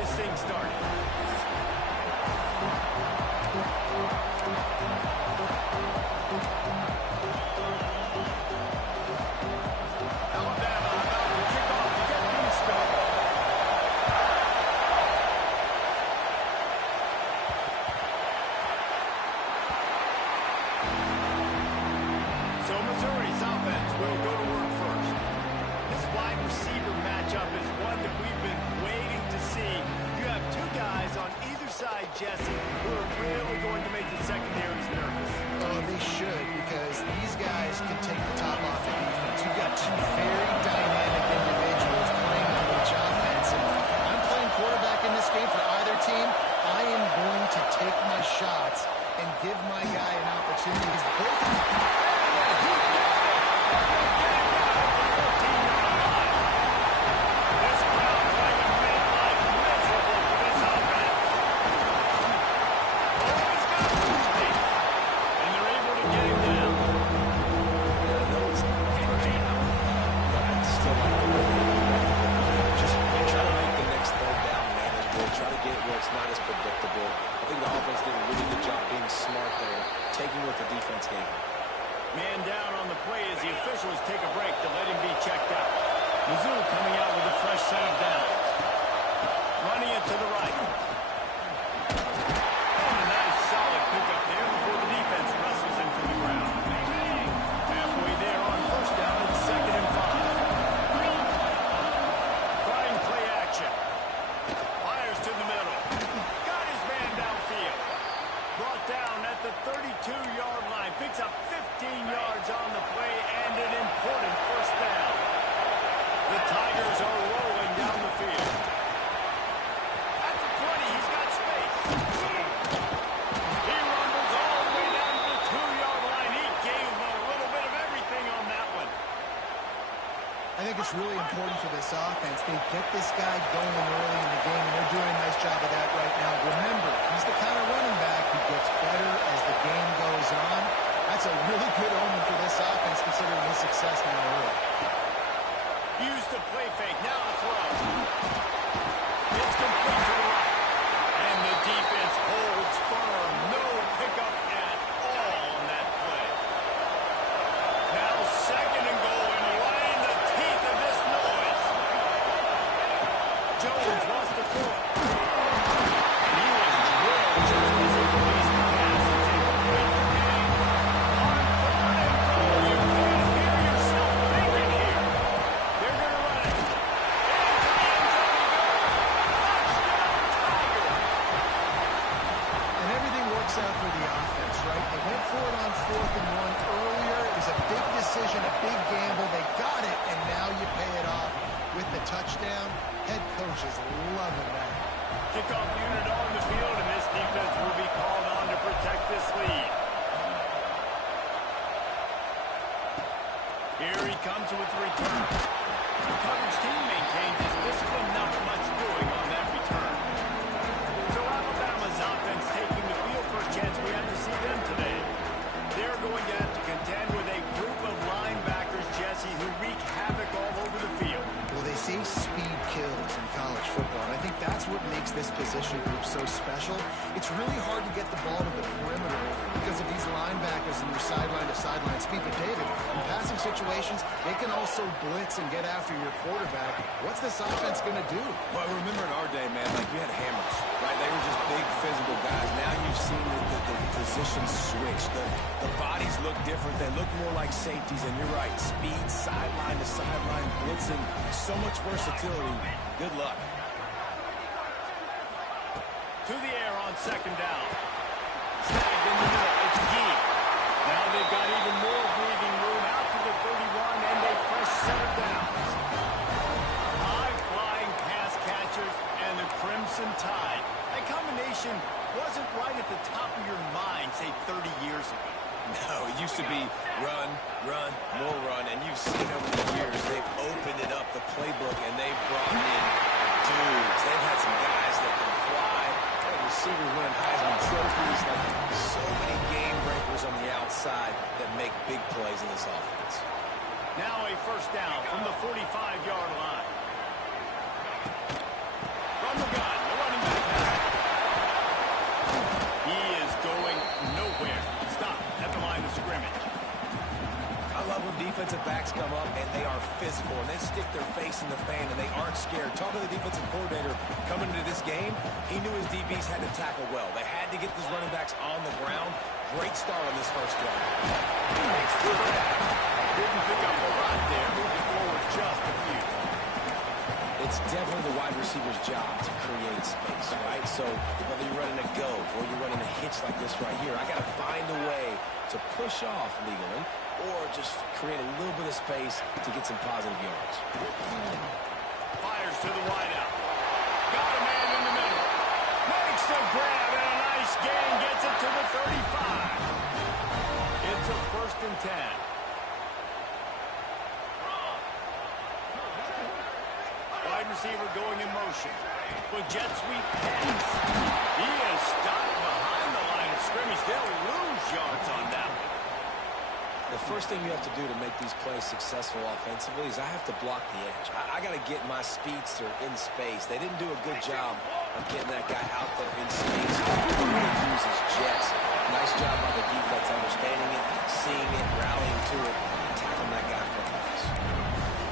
this thing started. Alabama about to kick off to get things started. So Missouri's offense will go to work first. This wide receiver matchup is one that we've been waiting to see. You have two guys on either side, Jesse, who are really going to make the secondaries nervous. Oh, they should, because these guys can take the top off the defense. You've got two very dynamic individuals playing on each offense. And I'm playing quarterback in this game for either team. I am going to take my shots and give my guy an opportunity because both of them... Man down on the play as the officials take a break to let him be checked out. Mizzou coming out with a fresh set of downs. Running it to the right. And a nice solid pickup there before the defense wrestles him to the ground. Halfway there on first down, it's 2nd and 5. Trying play action. Fires to the middle. Got his man downfield. Brought down at the 32-yard line. Picks up 15 yards on the play and an important first down. The Tigers are rolling down the field. At the 20, he's got space. He rumbles all the way down to the 2-yard line. He gave him a little bit of everything on that one. I think it's really important for this offense. They get this guy going early in the game, and they're doing a nice job of that right now. Remember, he's the kind of running back who gets better as the game goes on. That's a really good omen for this offense, considering his success now early. Use the play fake. Now the throw. It's complete to the right. And the defense holds firm. No pickup at all on that play. Now 2nd and goal, and right in the teeth of this noise. Jones wants to throw it. He was drilled just as he released the pass and take a break. On 3rd and goal, you can hear yourself thinking here. They're going to run it. Into the end zone he goes. Touchdown, Tiger. And everything works out for the offense, right? They went for it on 4th and 1 earlier. It was a big decision, a big gamble. They got it, and now you pay it off with the touchdown. Head coach is loving that. Kickoff unit on the field, and this defense will be called on to protect this lead. Here he comes with the return. The coverage team maintains his discipline, not much doing on that return. So Alabama's offense taking the field. First chance we have to see them today. They're going to have to contend with a group of linebackers, Jesse, who wreak havoc all over the field. Well, they say speed kills in college football, and I think that's what makes this position group so special. It's really hard to get the ball to the perimeter because of these linebackers and your sideline-to-sideline speed. But, David, in passing situations, they can also blitz and get after your quarterback. What's this offense going to do? Well, remember in our day, man, like you had hammers, right? They were just big physical guys. Now you've seen the positions switch. The bodies look different. They look more like safeties, and you're right. Speed, sideline to sideline, blitzing, so much versatility. Good luck. To the air on 2nd down. Snagged in the middle. It's Gee. Now they've got even more breathing room out to the 31 and a fresh set of downs. High-flying pass catchers and the Crimson Tide. That combination wasn't right at the top of your mind, say, 30 years ago. No, it used to be run, run, more run, and you've seen over the years they've opened it up, the playbook, and they've brought in dudes. They've had some guys that can fly, and receivers winning Heisman trophies, like so many game breakers on the outside that make big plays in this offense. Now a first down from the 45-yard line. From the gun, stick their face in the fan, and they aren't scared. Talking to the defensive coordinator coming into this game, he knew his DBs had to tackle well. They had to get these running backs on the ground. Great start on this first drive. Didn't pick up a lot there. Moving forward just a few. It's definitely the wide receiver's job to create space, right? So whether you're running a go or you're running a hitch like this right here, I got to find a way to push off legally or just create a little bit of space to get some positive yards. Fires to the wideout. Got a man in the middle. Makes the grab and a nice gain. Gets it to the 35. It's a 1st and 10. Wide receiver going in motion. With jet sweep pass. He is stopped behind the line of scrimmage. They'll lose yards on that one. The first thing you have to do to make these plays successful offensively is I have to block the edge. I got to get my speedster in space. They didn't do a good job of getting that guy out there in space. He uses jets. Nice job by the defense understanding it, seeing it, rallying to it, and tackling that guy from us.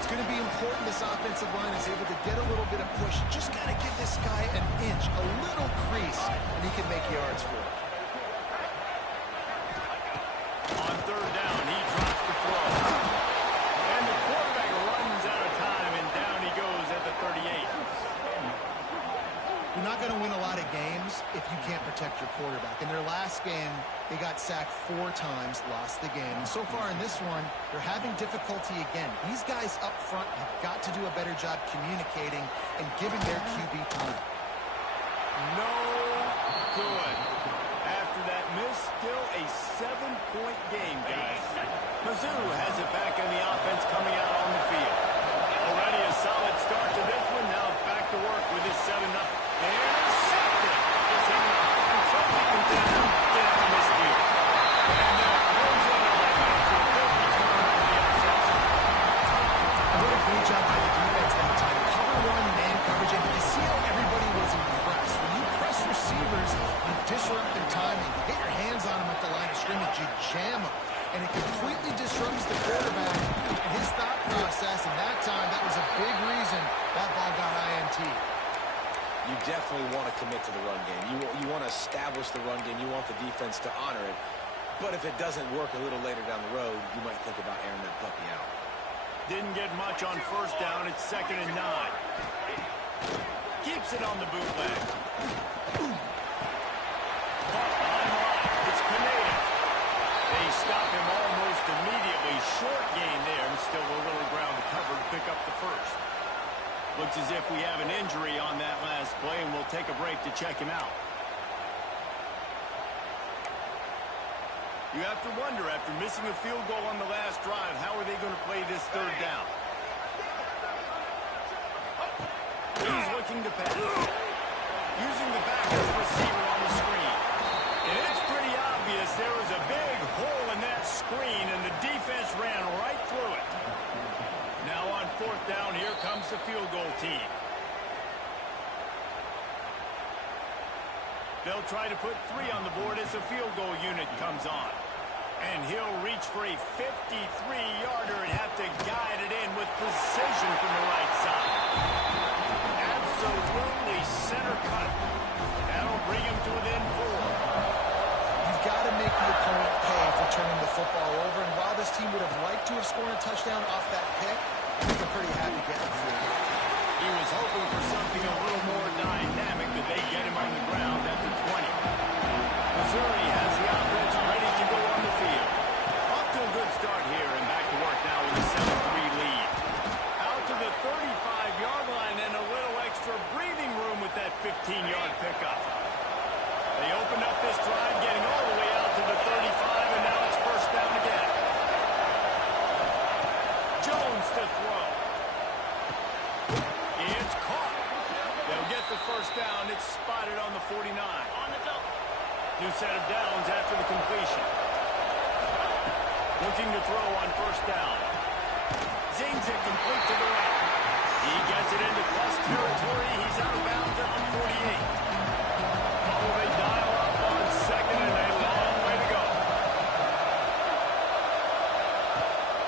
It's going to be important this offensive line is able to get a little bit of push. Just got to give this guy an inch, a little crease, and he can make yards for it. On 3rd down, he drops the throw. And the quarterback runs out of time, and down he goes at the 38. You're not going to win a lot of games if you can't protect your quarterback. In their last game, they got sacked 4 times, lost the game. And so far in this one, they're having difficulty again. These guys up front have got to do a better job communicating and giving their QB time. No good. After that miss, still a 7-point game, guys. Mizzou has it back in the offense coming out on the field. Already a solid start to this one. Now back to work with his 7-0. Intercepted. This is the Heisman Trophy contender. Get out of this field. And goes on a leg after a good return on the interception. What a great job by the defense that time. Cover 1, man coverage, and you see how everybody was impressed. When you press receivers, you disrupt their timing. You get your hands on them at the line of scrimmage, you jam them. And it completely disrupts the quarterback and his thought process. And that time, that was a big reason that ball got INT. You definitely want to commit to the run game. You want to establish the run game. You want the defense to honor it. But if it doesn't work a little later down the road, you might think about airing that puppy out. Didn't get much on 1st down. It's 2nd and 9. Keeps it on the bootleg. Caught behind the line. It's Pineda. They stop him almost immediately. Short gain there, and still a little ground to cover to pick up the 1st. Looks as if we have an injury on that last play, and we'll take a break to check him out. You have to wonder, after missing a field goal on the last drive, how are they going to play this 3rd down? He's looking to pass. Using the back as a receiver on the screen. And it's pretty obvious there was a big hole in that screen, and the defense ran right through it. Now on 4th down, here comes the field goal team. They'll try to put 3 on the board as the field goal unit comes on. And he'll reach for a 53-yarder and have to guide it in with precision from the right side. Absolutely center cut. That'll bring him to within 4. You've got to make the opponent pay for turning the football over. And while this team would have liked to have scored a touchdown off that pick, they're pretty happy getting through. He was hoping for something a little more dynamic, but they get him on the ground at the 20. Missouri has the offense ready to go on the field. Off to a good start here, and back to work now with a 7-3 lead. Out to the 35-yard line, and a little extra breathing room with that 15-yard pickup. They opened up this drive, getting all the way out to the 35, and now it's 1st down again. Jones to throw. It's caught. They'll get the 1st down. It's spotted on the 49. New set of downs after the completion. Looking to throw on 1st down. Zings it complete to the right. He gets it into plus territory. He's out of bounds at the 48. Oh, they dial up on 2nd and a long way to go.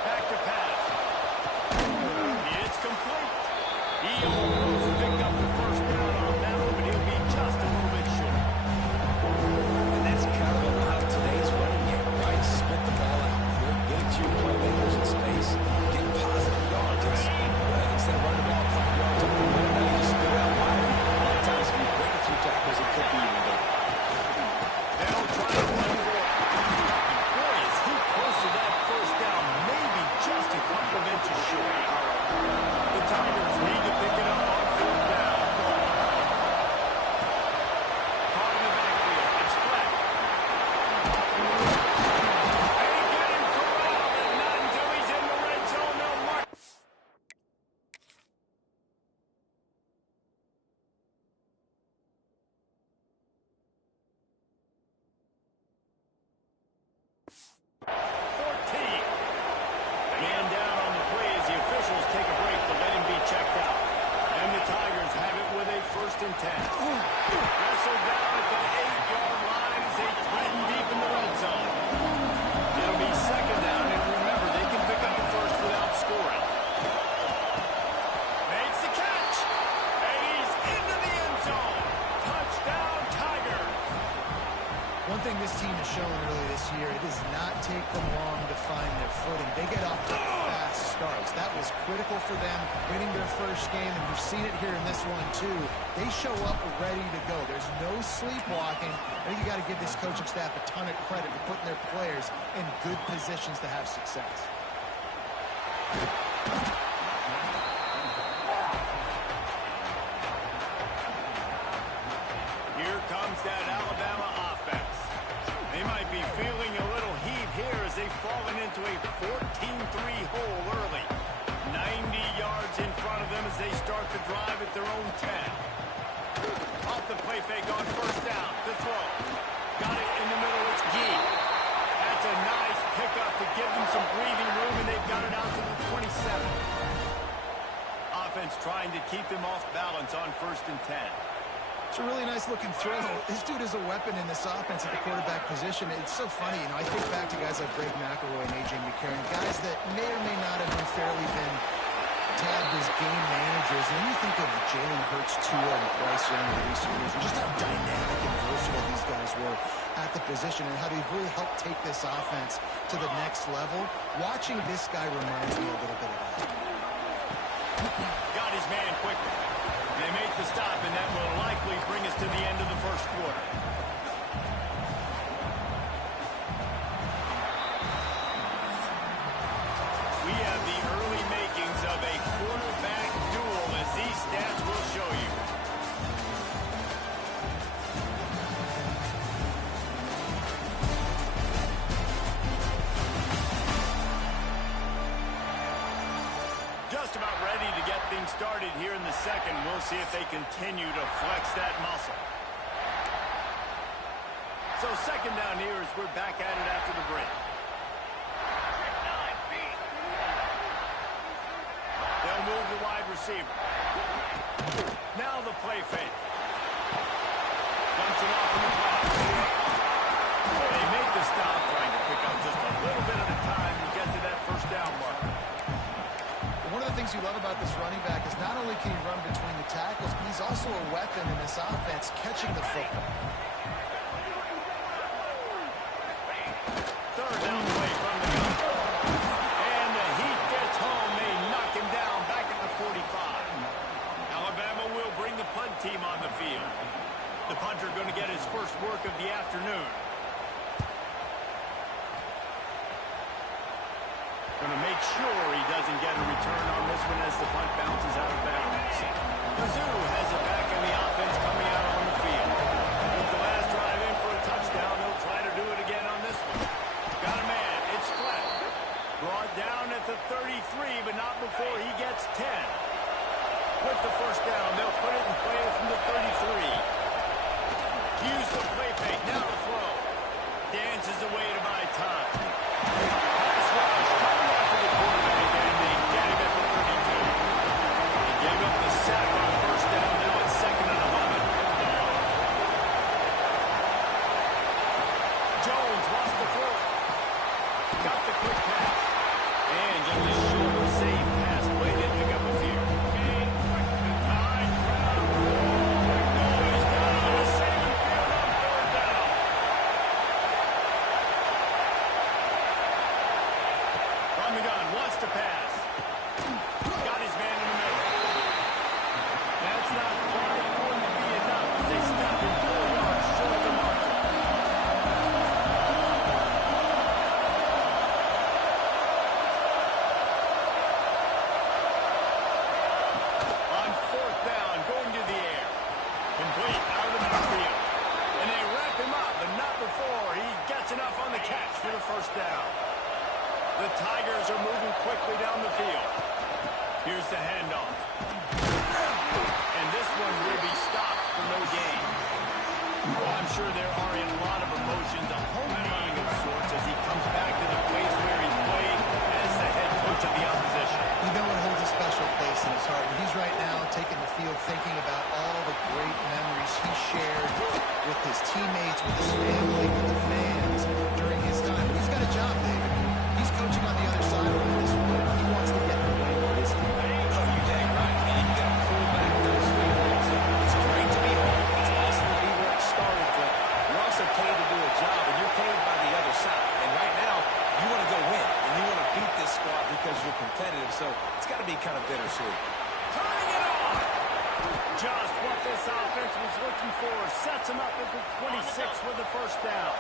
Back to pass. It's complete. Man down on the play as the officials take a break to let him be checked out. And the Tigers have it with a 1st and 10. Wrestled down at the 8-yard line as they threaten deep in the red zone. It'll be 2nd down, and remember, they can pick up a first without scoring. Makes the catch, and he's into the end zone. Touchdown, Tigers. One thing this team has shown early this year, it does not take them long to find their footing. They get off to fast starts. That was critical for them winning their first game, and we've seen it here in this one too. They show up ready to go. There's no sleepwalking. I think you got to give this coaching staff a ton of credit for putting their players in good positions to have success. Here comes that Alabama offense. They might be feeling a little heat here as they've fallen into a 14-3 hole early. 90 yards in front of them as they start the drive at their own 10. Off the play fake on 1st down. The throw. Got it in the middle. It's Gee. That's a nice pickup to give them some breathing room, and they've got it out to the 27. Offense trying to keep them off balance on 1st and 10. It's a really nice-looking throw. This dude is a weapon in this offense at the quarterback position. It's so funny, you know, I think back to guys like Greg McElroy and A.J. McCarron, guys that may or may not have unfairly been tabbed as game managers. And then you think of Jalen Hurts, Tua, and Bryce Young in recent years, and just how dynamic and versatile these guys were at the position and how they really helped take this offense to the next level. Watching this guy reminds me a little bit of that. Got his man quickly. They make the stop, and that will likely bring us to the end of the 1st quarter. We have the early makings of a quarterback duel, as these stats will show you. Just about ready to get things started here in the 2nd. We'll see if they continue to flex that muscle. So 2nd down here as we're back at it after the break. They'll move the wide receiver. Now the play fake. Dumps it off in the clock. They make the stop, trying to pick up just a little bit at a time to get to that 1st down mark. One of the things you love about this running back is not only can he run between the tackles, but he's also a weapon in this offense catching the football. 3rd down play from the gun. And the heat gets home. They knock him down back at the 45. Alabama will bring the punt team on the field. The punter going to get his first work of the afternoon. Going to make sure he doesn't get a return on this one as the punt bounces out of bounds. Mizzou has it back in the offense coming out on the field. With the last drive in for a touchdown, they'll try to do it again on this one. Got a man. It's Fleck. Brought down at the 33, but not before he gets 10. With the 1st down, they'll put it in play from the 33. Use the play fake. Now the throw. Dances away to buy time. Pass rush. Coming after the quarterback, and they get him at the 32. They gave up the sack on 1st down. Now it's 2nd and 11. Jones lost the throw. Got the quick pass. And just a short, safe pass play. Didn't pick up a few. The Tide crowd. Quick noise down on the same field on 3rd down. From the gun, wants to pass. Got his man in the middle. That's not quite going to be enough as they step in 4 yards short of the mark. On 4th down, going to the air. Complete out of the backfield. And they wrap him up, but not before he gets enough on the catch for the 1st down. The Tigers are moving quickly down the field. Here's the handoff. And this one will be stopped for no gain. Well, I'm sure there are a lot of emotions, a homecoming of sorts, as he comes back to the place where he played as the head coach to the opposition. You know it holds a special place in his heart. He's right now taking the field thinking about all the great memories he shared with his teammates, with his family, with the fans during his time. He's got a job, David. He's coaching on the other side of this one. He wants to get the win for his team. Oh, you're dang right, man. You got to pull back those feelings. It's great to be home. It's awesome to be where it started, but you're also paid to do a job, and you're paid by the other side. And right now, you want to go win, and you want to beat this squad because you're competitive, so it's got to be kind of bittersweet. Turning it on! Just what this offense was looking for. Sets him up at the 26 with the first down.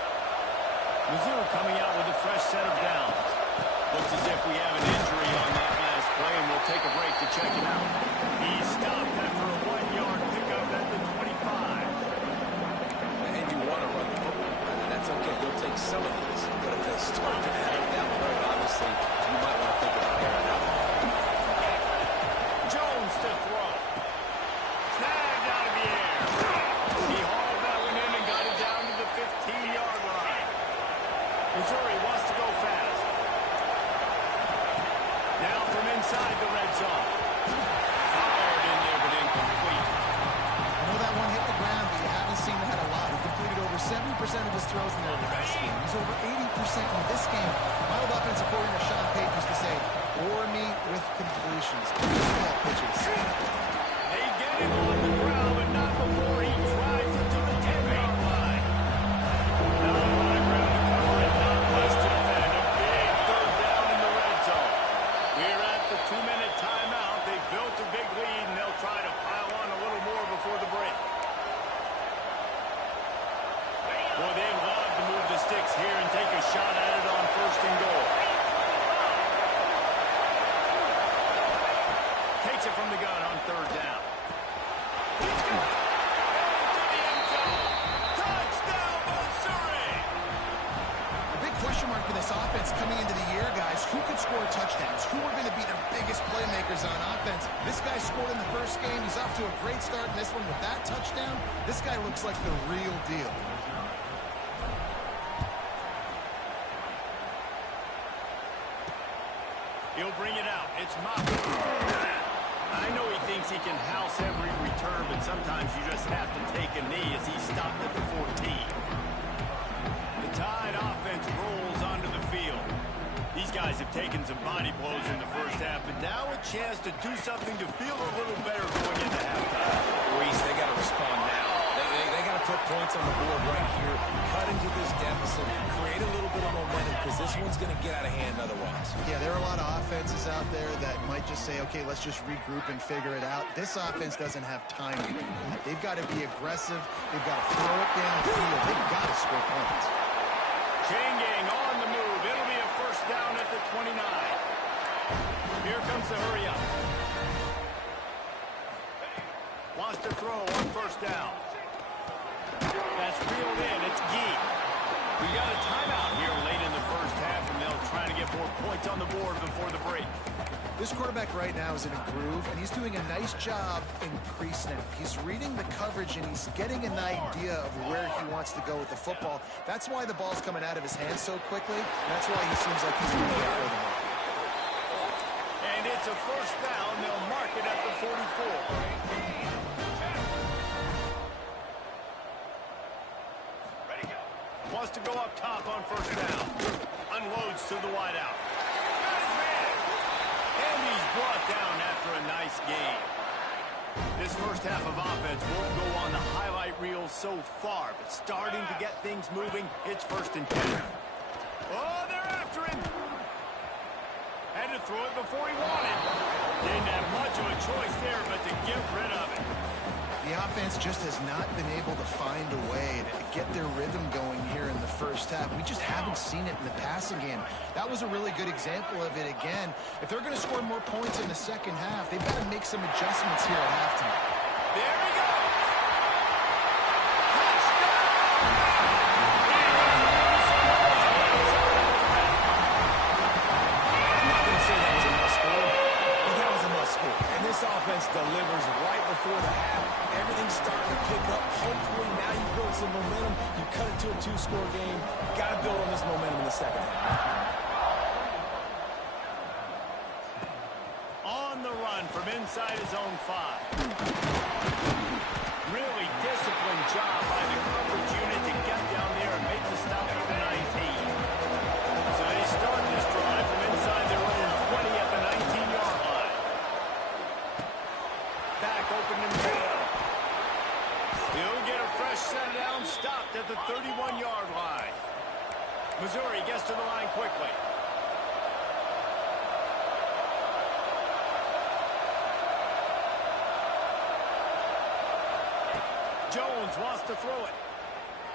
Mizzou coming out with a fresh set of downs. Looks as if we have an injury on that last play, and we'll take a break to check him out. He's stopped after a 1-yard pickup at the 25. And you want to run the football, and that's okay. You'll take some of these, but if they start to head down the road, obviously, you might want to think about airing out. Jones to throw. Snagged out of the air. He hauled that one in and got it down to the 15-yard line. Missouri wants to go fast. Now from inside the red zone. Fired in there, but incomplete. I know that one hit the ground, but you haven't seen that a lot. He completed over 70% of his throws in their last game. He's over 80% in this game. My old offensive coordinator, Sean Payton, used to say, bore me with completions. Baseball pitches. They get him on the ground, but not before he drives it to the 10-yard line. Now a lot of ground to cover and not much to defend. A big third down in the red zone. We're at the 2-minute timeout. They've built a big lead, and they'll try to pile on a little more before the break. Boy, they love to move the sticks here and take a shot at it on first and goal. Takes it from the gun on third down. He's got it. Into the end zone. Touchdown, Missouri! A big question mark for this offense coming into the year, guys. Who could score touchdowns? Who are going to be their biggest playmakers on offense? This guy scored in the first game. He's off to a great start in this one with that touchdown. This guy looks like the real deal. He'll bring it out. It's Maka. I know he thinks he can house every return, but sometimes you just have to take a knee as he stopped at the 14. The Tide offense rolls onto the field. These guys have taken some body blows in the first half, but now a chance to do something to feel a little better going into halftime. Reese, they got to respond now. They got to put points on the board right here, cut into this deficit, create a little bit of momentum, because this one's going to get out of hand otherwise. Yeah, there are a lot of offenses out there that might just say, okay, let's just regroup and figure it out. This offense doesn't have time to do that. They've got to be aggressive. They've got to throw it down the field. They've got to score points. Chain gang on the move. It'll be a first down at the 29. Here comes the hurry up. Wants to throw on first down. That's reeled in. It's Gee. We got a timeout here late in the first half, and they'll try to get more points on the board before the break. This quarterback right now is in a groove, and he's doing a nice job in pre-snap. He's reading the coverage, and he's getting an idea of where he wants to go with the football. That's why the ball's coming out of his hands so quickly, and that's why he seems like he's going to get rhythm. And it's a first down. They'll mark it at the 44. Wants to go up top on first down. Unloads to the wideout. Got his man. And he's brought down after a nice game. This first half of offense won't go on the highlight reel so far, but starting to get things moving, it's first and 10. Oh, they're after him. Had to throw it before he wanted. Didn't have much of a choice there, but to get rid of it. The offense just has not been able to find a way to get their rhythm going here in the first half. We just haven't seen it in the passing game. That was a really good example of it again. If they're going to score more points in the second half, they've got to make some adjustments here at halftime. There he goes. This offense delivers right before the half. Everything's starting to pick up. Hopefully now you build some momentum. You cut it to a 2-score game. Got to build on this momentum in the second half. inside his own 5. Really disciplined job by the coverage unit to get down there and make the stop at the 19. So they start this drive from inside their own 20 at the 19-yard line. Back open to middle. He'll get a fresh set down, stopped at the 31-yard line. Missouri gets to the line quickly. Jones wants to throw it.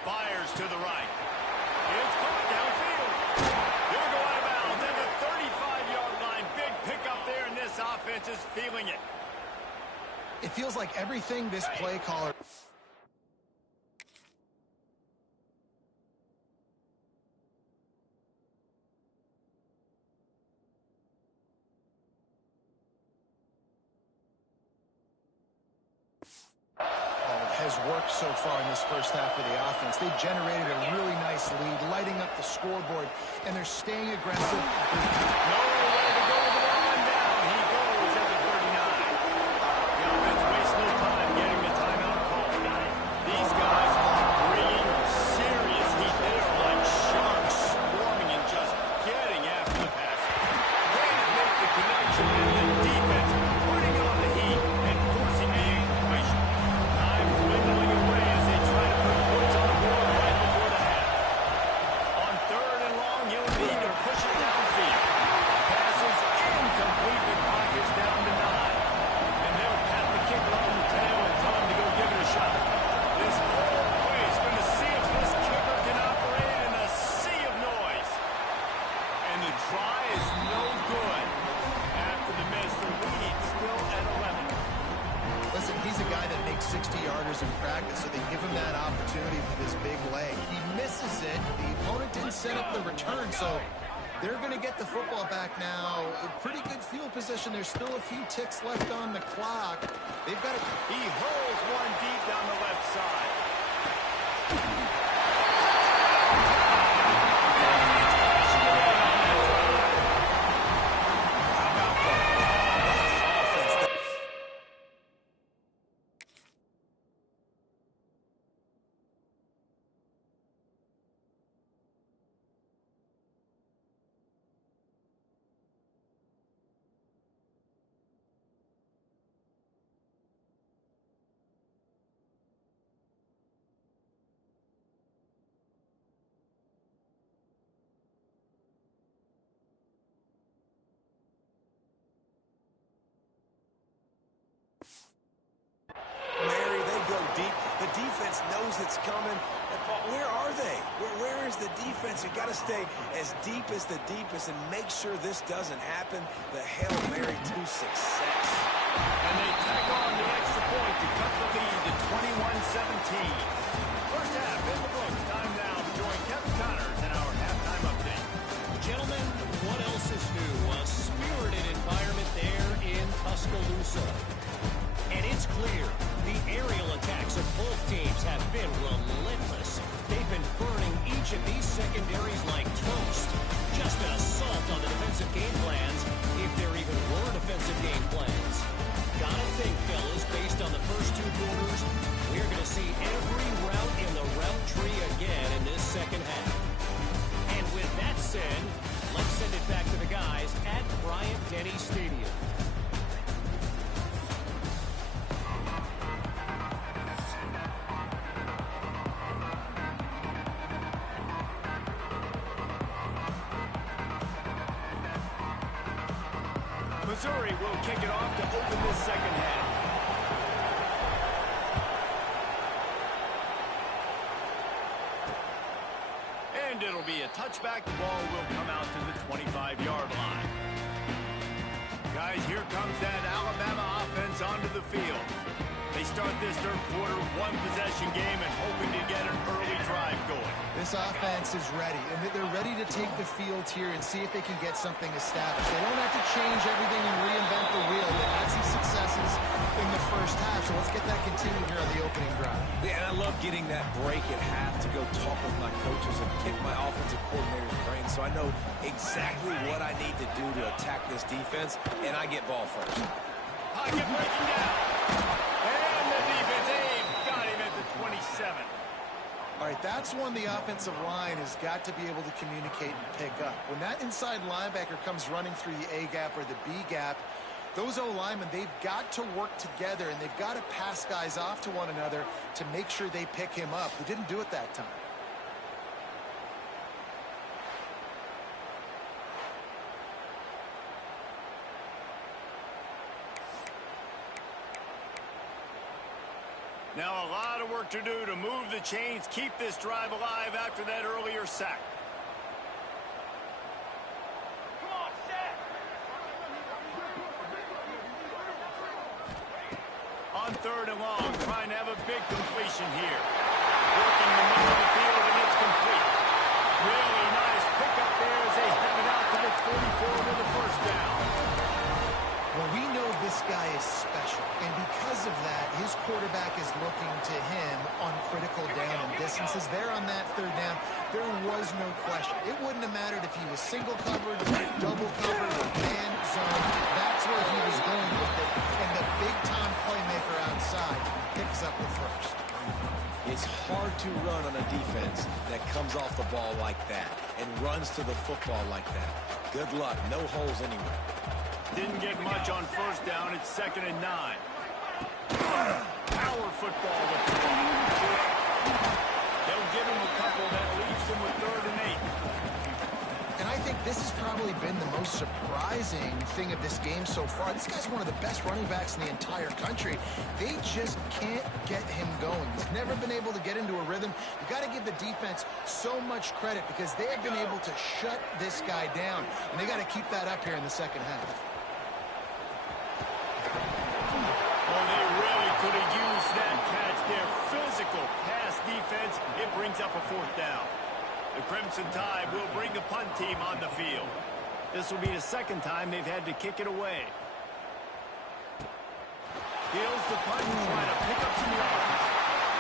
Fires to the right. It's caught downfield. He'll go out of bounds at the 35-yard line. Big pickup there, and this offense is feeling it. It feels like everything this play caller... has worked so far in this first half of the offense. They've generated a really nice lead, lighting up the scoreboard, and they're staying aggressive. Nowhere to go with the run down. He goes at the 39. The offense wastes no time getting the timeout call. These guys are bringing serious heat. They are like sharks swarming and just getting after the pass. Can't make the connection, and the defense putting on the heat and forcing the equation. Dwindling away as they try to put points on the board right before the half. On 3rd and long, he'll need to push it downfield. Passes incomplete. The clock is down to 9. And they'll pat the kicker on the tail and tell him to go give it a shot. This whole play is going to see if this kicker can operate in a sea of noise. And the try is no good. After the miss, the lead still at 11. Listen, he's a guy that makes 60-yarders in practice, so they give him that opportunity for this big leg. He misses it. The opponent didn't set up the return, so they're going to get the football back now. A pretty good field position. There's still a few ticks left on the clock. They've got to... He hurls one deep down the left side. Mary, they go deep. The defense knows it's coming. But where are they? Where is the defense? You got to stay as deep as the deepest and make sure this doesn't happen. The Hail Mary to success. And they tack on the extra point to cut the lead to 21-17. First half in the books. Time now to join Kevin Connors in our halftime update. Gentlemen, what else is new? A spirited environment there in Tuscaloosa. And it's clear, the aerial attacks of both teams have been relentless. They've been burning each of these secondaries like toast. Just an assault on the defensive game plans, if there even were defensive game plans. Gotta think, fellas, based on the first 2 quarters, we're going to see every route in the route tree again in this second half. And with that said, let's send it back to the guys at Bryant-Denny Stadium. Missouri will kick it off to open this second half. And it'll be a touchback. The ball will come out to the 25-yard line. Guys, here comes that Alabama offense onto the field. They start this third quarter, one-possession game, and hoping to get an early drive going. This offense is ready, and they're ready to take the field here and see if they can get something established. They don't have to change everything and reinvent the wheel. They had some successes in the first half, so let's get that continued here on the opening drive. Yeah, and I love getting that break at half to go talk with my coaches and pick my offensive coordinator's brain so I know exactly what I need to do to attack this defense, and I get ball first. Pocket breaking down. And the defense got him at the 27. All right, that's one the offensive line has got to be able to communicate and pick up. When that inside linebacker comes running through the A gap or the B gap, those O-linemen, they've got to work together, and they've got to pass guys off to one another to make sure they pick him up. They didn't do it that time. Now a lot of work to do to move the chains, keep this drive alive after that earlier sack. On 3rd and long, trying to have a big completion here. Working the middle of the field, and it's complete. Really nice pickup there as they have it out to the 44 with the first down. Well, we know this guy is special, and because of that, his quarterback is looking to him on critical down and distances. There on that 3rd down, there was no question. It wouldn't have mattered if he was single covered, double covered, or man zone. That's where he was going with it, and the big-time playmaker outside picks up the first. It's hard to run on a defense that comes off the ball like that and runs to the football like that. Good luck. No holes anywhere. Didn't get much on 1st down. It's 2nd and 9. Power football with the ball. They'll give him a couple that leaves him with 3rd and 8. And I think this has probably been the most surprising thing of this game so far. This guy's one of the best running backs in the entire country. They just can't get him going. He's never been able to get into a rhythm. You got to give the defense so much credit because they have been able to shut this guy down. And they got to keep that up here in the 2nd half. Could have used that catch there. Physical pass defense. It brings up a 4th down. The Crimson Tide will bring the punt team on the field. This will be the 2nd time they've had to kick it away. Heels the punt and trying to pick up some yards.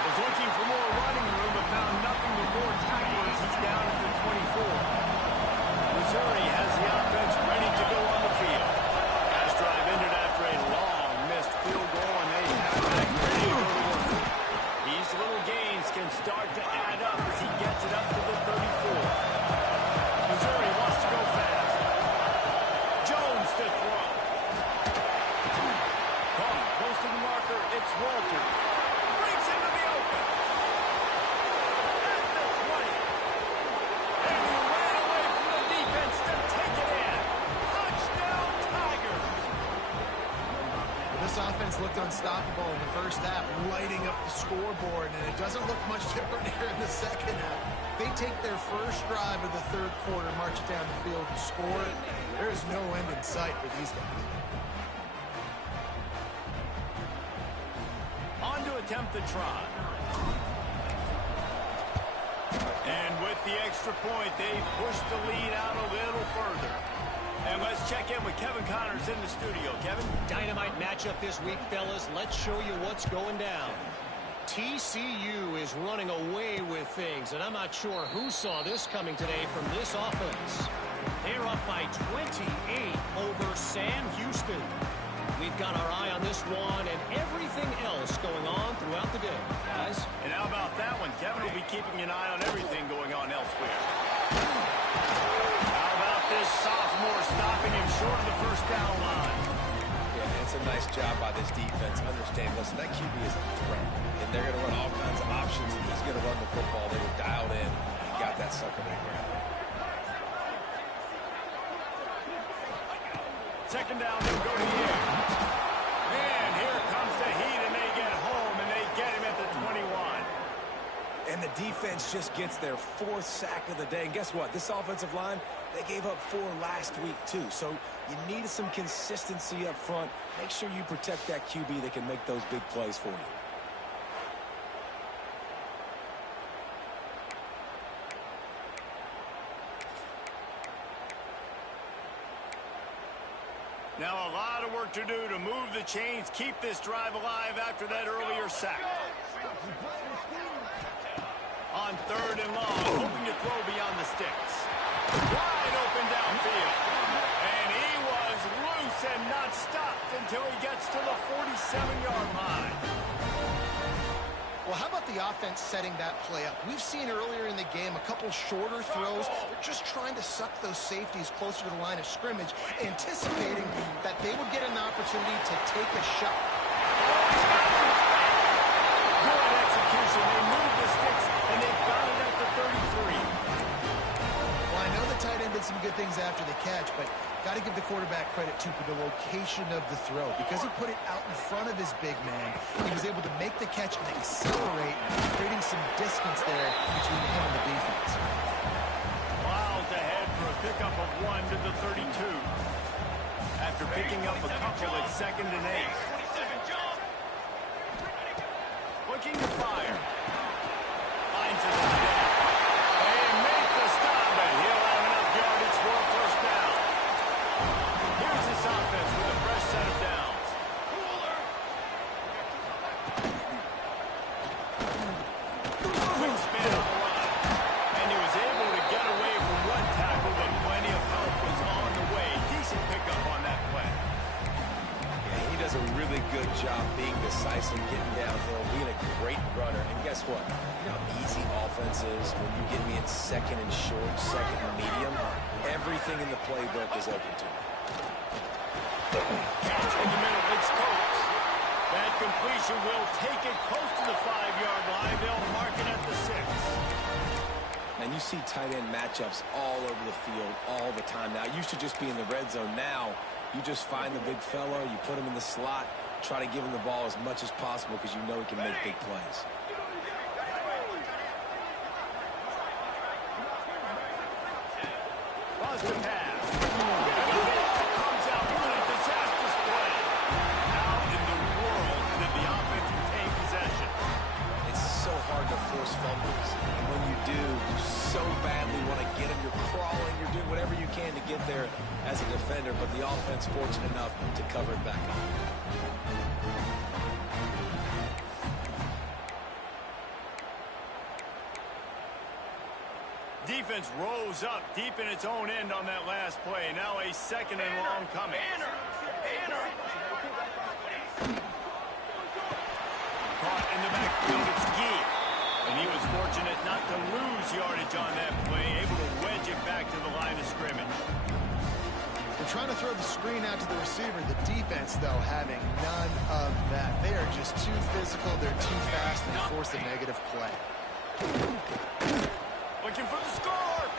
Was looking for more running room but found nothing but more tacklers. He's down at the 24. Missouri has the offense ready to go on the field. Pass drive ended after a long missed field goal, and they have back ready to go to work. These little gains can start to add up as he gets it up to the 34. Missouri wants to go fast. Jones to throw. Close to the marker, it's Walters. Breaks into the open. At the 20. And he ran away from the defense to take it in. Touchdown, Tigers. This offense looked unstoppable in the 1st half, lighting up the scoreboard, and it doesn't look much different here in the 2nd half. They take their first drive of the 3rd quarter, march it down the field, and score. There is no end in sight for these guys. On to attempt the try. And with the extra point, they push the lead out a little further. And let's check in with Kevin Connors in the studio. Kevin? Dynamite matchup this week, fellas. Let's show you what's going down. TCU is running away with things, and I'm not sure who saw this coming today from this offense. They're up by 28 over Sam Houston. We've got our eye on this one and everything else going on throughout the day, guys. And how about that one? Kevin will be keeping an eye on everything going on elsewhere. How about this sophomore stopping him short of the 1st down line? Yeah, it's a nice job by this defense. Understand, listen, that QB is a threat. And they're going to run all kinds of options. If he's going to run the football, they were dialed in. He got that sucker to the ground. 2nd down, they'll go to the air. And here comes the heat, and they get home, and they get him at the 21. And the defense just gets their 4th sack of the day. And guess what? This offensive line, they gave up 4 last week, too. So you need some consistency up front. Make sure you protect that QB that can make those big plays for you. Now a lot of work to do to move the chains, keep this drive alive after that earlier sack. On 3rd and long, hoping to throw beyond the sticks. Wide open downfield. And he was loose close and not stopped until he gets to the 47-yard line. Well, how about the offense setting that play up? We've seen earlier in the game a couple shorter throws. They're just trying to suck those safeties closer to the line of scrimmage, anticipating that they would get an opportunity to take a shot. Good execution. They move the sticks, and they've got it at the 33. Well, I know the tight end did some good things after the catch, but got to give the quarterback credit, too, for the location of the throw. Because he put it out in front of his big man, he was able to make the catch and accelerate, creating some distance there between him and the defense. Miles ahead for a pickup of 1 to the 32. After picking up a couple at 2nd and 8. Looking to fire. Finds it in there. They make the stop, but he'll have enough yardage for a first down. Here's this offense with a fresh set of downs. Quick spin on the line. And he was able to get away from one tackle, but plenty of help was on the way. Decent pickup on that play. Yeah, he does a really good job being decisive, getting downhill, being a great runner. And guess what? You know how easy offense is when you get me in 2nd and short, 2nd and medium. Everything in the playbook is open to me. Catch in the middle, it's Coates. That completion will take it close to the 5-yard line. They'll mark it at the 6. And you see tight end matchups all over the field all the time now. It used to just be in the red zone. Now you just find the big fellow, you put him in the slot, try to give him the ball as much as possible because you know he can make big plays. Boston pass. Comes out with a disastrous play. How in the world did the offense retain possession? It's so hard to force fumbles. And when you do, you so badly want to get them. You're crawling, you're doing whatever you can to get there as a defender, but the offense fortunate enough to cover it back up. Defense rose up deep in its own end on that last play. Now a 2nd and long coming. Caught in the backfield, it's Gee. And he was fortunate not to lose yardage on that play, able to wedge it back to the line of scrimmage. They're trying to throw the screen out to the receiver. The defense, though, having none of that. They are just too physical, they're too fast, and they force a negative play. Looking for the score.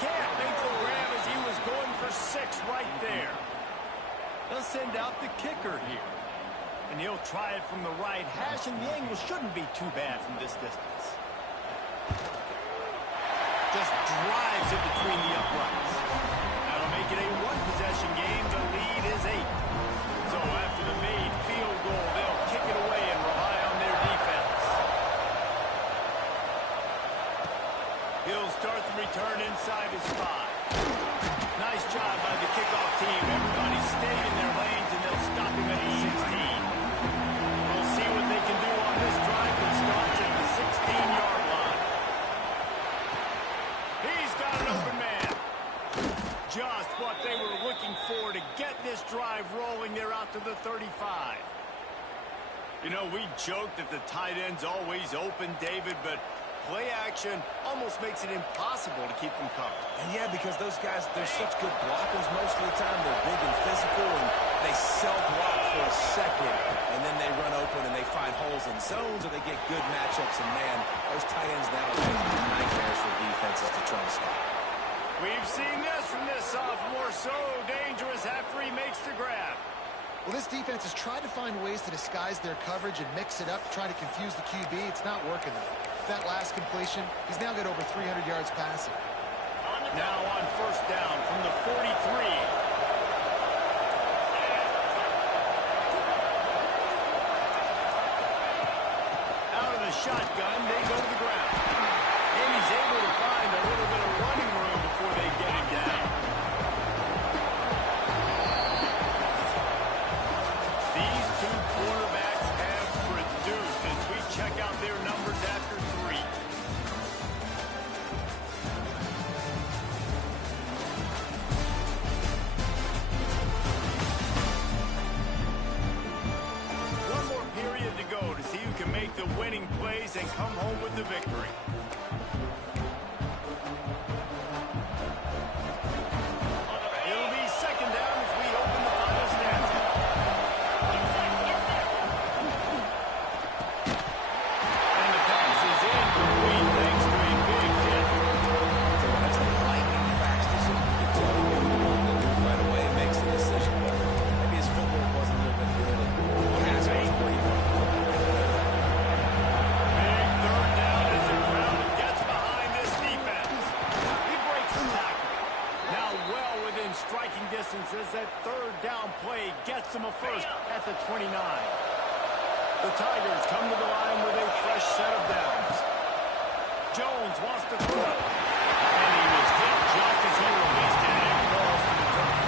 Can't make the grab as he was going for 6 right there. They'll send out the kicker here. And he'll try it from the right hash, and the angle shouldn't be too bad from this distance. Just drives it between the uprights. That'll make it a 1-possession game. The lead is 8. So after the made field goal, they'll kick it away and rely on their defense. He'll start the return inside his 5. Nice job by the kickoff team. Everybody stayed in their lanes, and they'll stop him at the 16. We'll see what they can do on this drive that starts at the 16-yard line. He's got an open man. Just what they were looking for to get this drive rolling. They're out to the 35. You know, we joke that the tight end's always open, David, but play action almost makes it impossible to keep them covered. And yeah, because those guys, they're such good blockers most of the time. They're big and physical, and they self-block for a second, and then they run open and they find holes in zones, or they get good matchups. And man, those tight ends nowadays are nightmares for defenses to try to stop. We've seen this from this sophomore, so dangerous after he makes the grab. Well, this defense has tried to find ways to disguise their coverage and mix it up to try to confuse the QB. It's not working, though. That last completion, he's now got over 300 yards passing. Now on first down from the 43. Out of the shotgun, they go to the ground. And he's able to find a little bit of running room before they get him down. These two quarterbacks have produced as we check out their numbers after 3. the winning plays and come home with the victory. It'll be second down as we open the final stanza. And the pass is incomplete thanks to a big hit. So that's a lightning fast decision. You can tell he knew he wanted to do it right away and makes the decision. But maybe his footwork wasn't a little bit good. And the pass wasn't where he wanted to go. Big third down as the crowd gets behind this defense. He breaks the tackle. Now well within striking distance as that third down play gets him a first at the 29. The Tigers come to the line with a fresh set of downs. Jones wants to throw. And he was hit just as he released it and falls to the turf.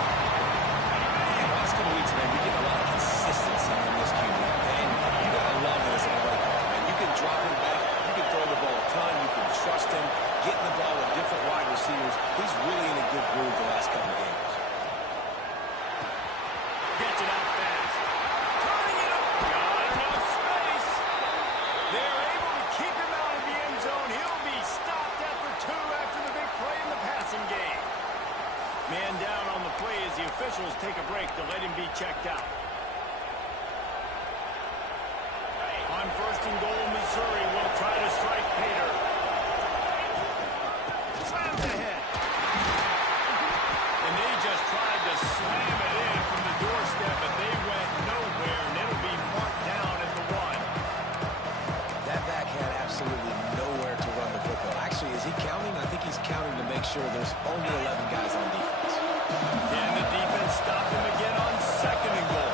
In the last couple weeks, man, we get a lot of consistency from this QB. And you got to love it as a play caller, man. You can drop him back. You can throw the ball a ton. You can trust him. Getting the ball with different wide receivers. He's really in a good groove the last couple of games. Gets it out fast. Turning it up. Got enough space. They're able to keep him out of the end zone. He'll be stopped after 2 after the big play in the passing game. Man down on the play as the officials take a break to let him be checked out. On first and goal, Missouri will try to strike Pater. Slams ahead. And they just tried to slam it in from the doorstep, but they went nowhere, and it'll be marked down at the 1. That back had absolutely nowhere to run the football. Actually, is he counting? I think he's counting to make sure there's only 11 guys on defense. And the defense stopped him again on second and goal.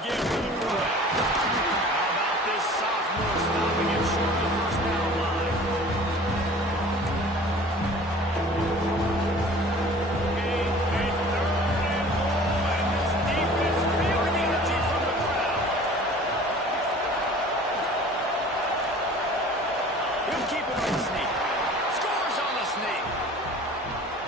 Again with the quarterback. How about this sophomore stopping him short of the first down line? A third and goal, and this defense feeling energy from the crowd. He'll keep it on the sneak. Scores on the sneak.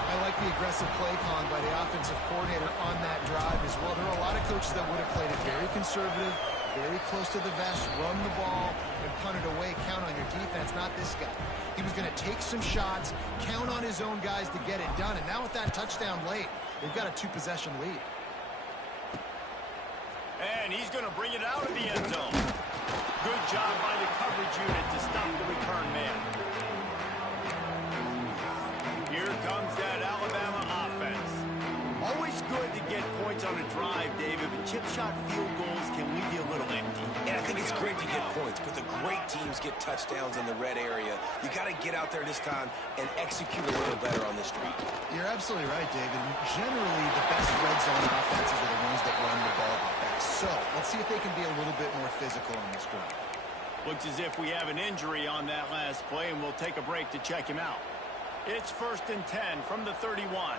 I like the aggressive play calling by the offensive coordinator on that drive as well. There are a lot of coaches that would have played it very conservative, very close to the vest, run the ball, and punt it away. Count on your defense, not this guy. He was going to take some shots, count on his own guys to get it done. And now with that touchdown late, they've got a 2-possession lead. And he's going to bring it out of the end zone. Good job by the coverage unit to stop the return man. Here comes that Alabama offense. Always good to get points on a drive, David, but chip shot field goals can leave you a little empty. And I think it's great to get points, but the great teams get touchdowns in the red area. You got to get out there this time and execute a little better on this street. You're absolutely right, David. Generally, the best red zone offenses are the ones that run the ball the best. So let's see if they can be a little bit more physical on this drive. Looks as if we have an injury on that last play, and we'll take a break to check him out. It's 1st and 10 from the 31.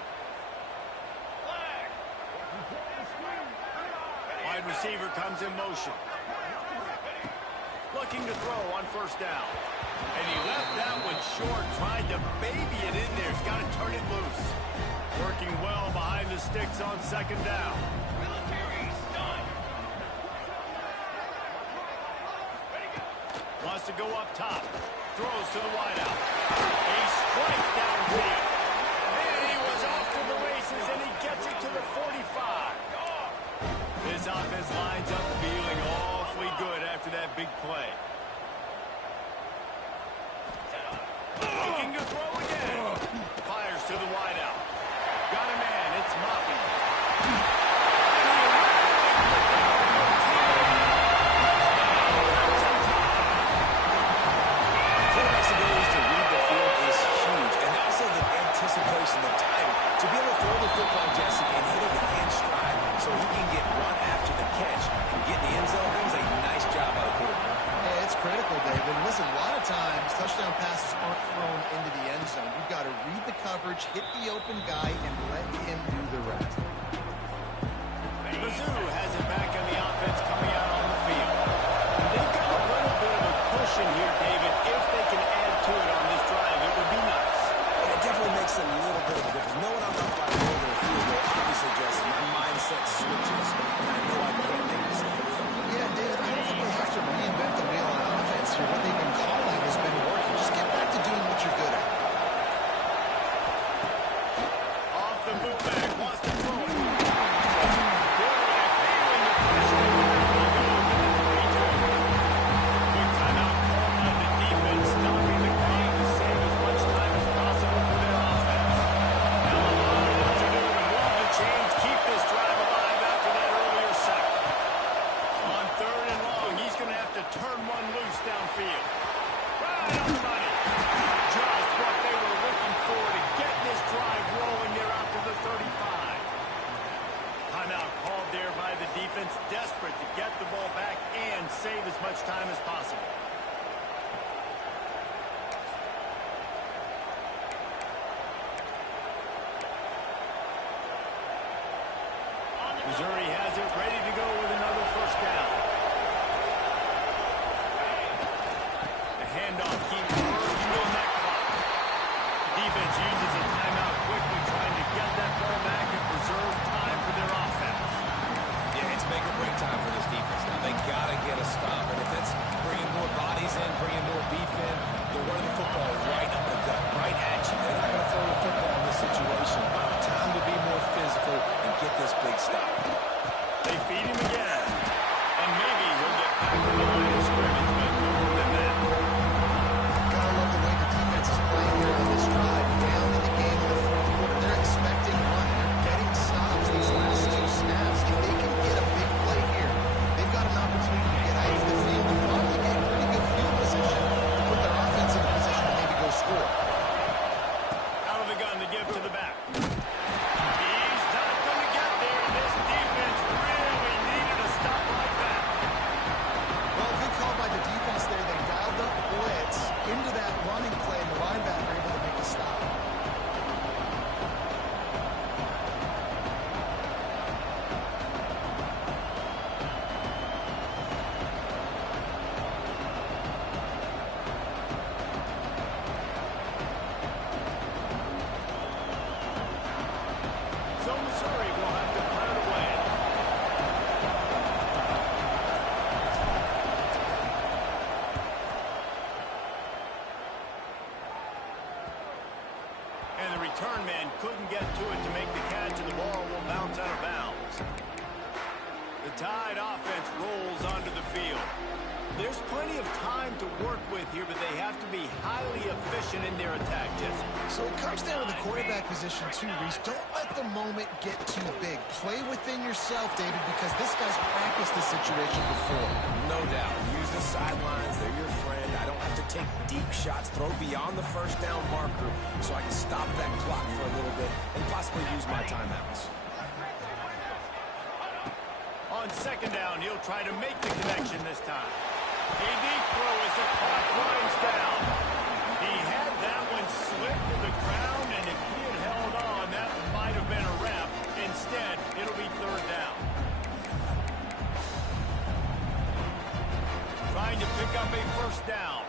Wide receiver comes in motion. Looking to throw on first down. And he left that one short, tried to baby it in there. He's got to turn it loose. Working well behind the sticks on second down. Wants to go up top. Throws to the wideout. A strike downfield. And he was off to the races, and he gets it to the 45. This offense lines up feeling awfully good after that big play. Looking to throw again. Fires to the wideout. Got a man. It's Moffitt. Anticipation, the time to be able to throw the football, Jesse, and hit it with hand stride so he can get run after the catch and get in the end zone. That was a nice job by the quarterback. Yeah, it's the defense desperate to get the ball back and save as much time as possible. Missouri has it ready to go with another first down. The handoff keeps working on that clock. Defense uses a timeout quickly, trying to get that ball back and preserve time for their offense. Yeah, it's make or break time for this defense. Now, they got to get a stop. And if it's bringing more bodies in, bringing more beef in, they're running the football right up the gut, right at you. They're not going to throw the football in this situation. Time to be more physical and get this big stop. They feed him again. And maybe he'll get back to the line of scrimmage, but more than that. Gotta love the way the defense is playing here on this drive. Down in the game in the fourth quarter. They're expecting one. They're getting stops these last two snaps. If they can get a big play here, they've got an opportunity to get out of the field and probably get pretty good field position to put their offense in a position to maybe go score. Out of the gun to give to the back. He's not going to get there. This defense really needed a stop like that. Well, good call by the defense there. They dialed up blitz into that running play, and the linebacker able to make a stop. So Missouri will have to punt it away. And the return man couldn't get to it to make the catch, and the ball will bounce out of bounds. The Tide offense rolls onto the field. There's plenty of time to work with here, but they have to be highly efficient in their attack, Jesse. So it comes down to the quarterback position too, Reese. Don't let the moment get too big. Play within yourself, David, because this guy's practiced this situation before. No doubt. Use the sidelines. They're your friend. I don't have to take deep shots. Throw beyond the first down marker so I can stop that clock for a little bit and possibly use my timeouts. On second down, he'll try to make the connection this time. A deep throw as the clock winds down. He had that one slip to the ground, and if he had held on, that might have been a wrap. Instead, it'll be third down. Trying to pick up a first down.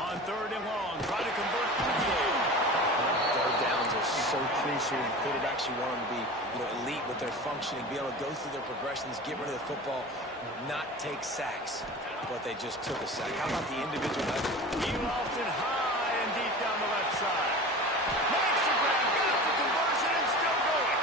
On third and long, try to convert quickly. Third downs are so crucial. Quarterbacks, you want them to be, elite with their functioning, be able to go through their progressions, get rid of the football, not take sacks. But they just took a sack. How about the individual effort? He lofted high and deep down the left side. Makes the grab, got the conversion, and still going.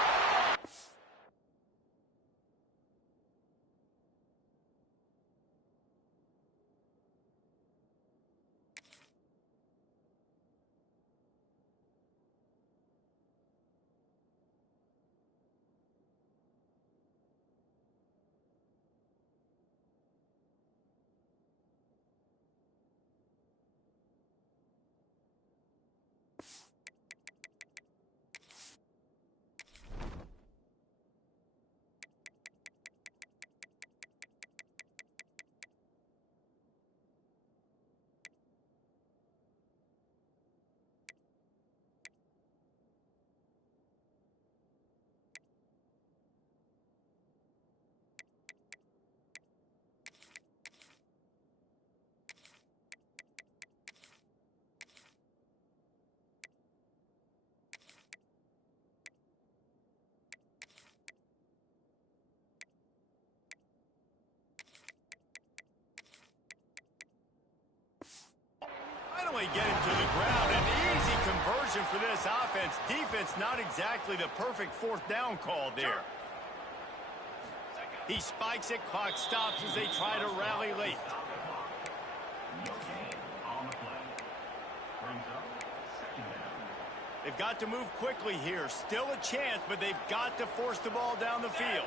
Finally get him to the ground. An easy conversion for this offense. Defense not exactly the perfect fourth down call there. He spikes it. Clock stops as they try to rally late. They've got to move quickly here. Still a chance, but they've got to force the ball down the field.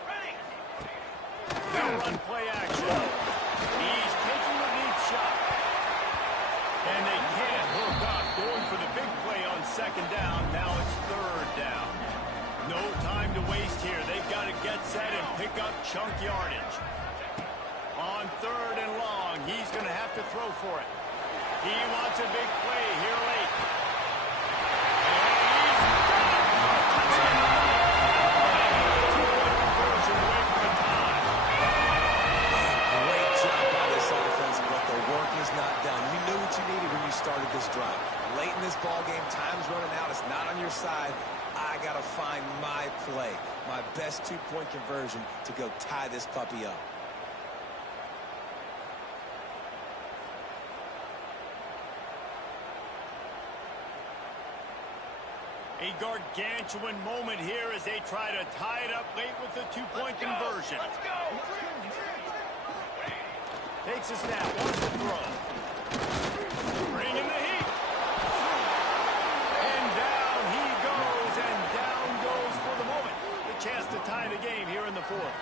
They'll run play action. He's taking a deep shot. And they can't no time to waste here. They've got to get set and pick up chunk yardage. On 3rd and long, he's going to have to throw for it. He wants a big play here late. And he's got it. Touchdown. Two-point conversion away from the tie. Great job by this offense, but the work is not done. You knew what you needed when you started this drive. Late in this ball game, time's running out. It's not on your side. I got to find my play, my best two-point conversion to go tie this puppy up. A gargantuan moment here as they try to tie it up late with the two-point conversion. Let's go. Takes a snap, wants to throw. Bringing the heat. And down he goes, and down goes for the moment. The chance to tie the game here in the 4th.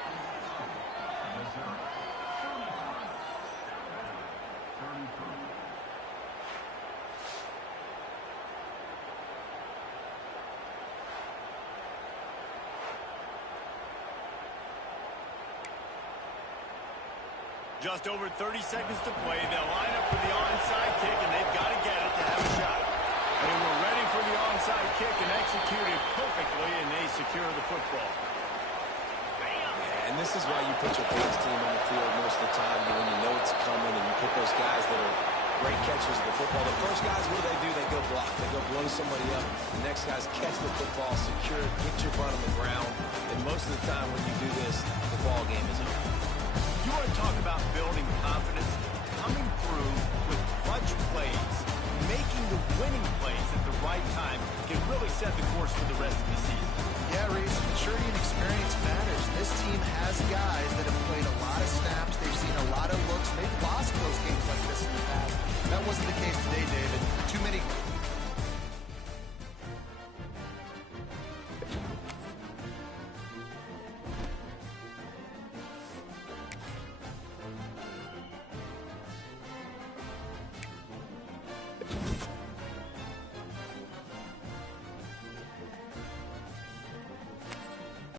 Just over 30 seconds to play. They'll line up for the onside kick, and they've got to get it to have a shot. They were ready for the onside kick and executed perfectly, and they secure the football. And this is why you put your biggest team on the field most of the time, when you know it's coming, and you put those guys that are great catchers of the football. The first guys, what do? They go block. They go blow somebody up. The next guys catch the football, secure it, get your butt on the ground. And most of the time when you do this, the ball game is over. You want to talk about building confidence? Coming through with clutch plays, making the winning plays at the right time can really set the course for the rest of the season. Yeah, Reese, maturity and experience matter.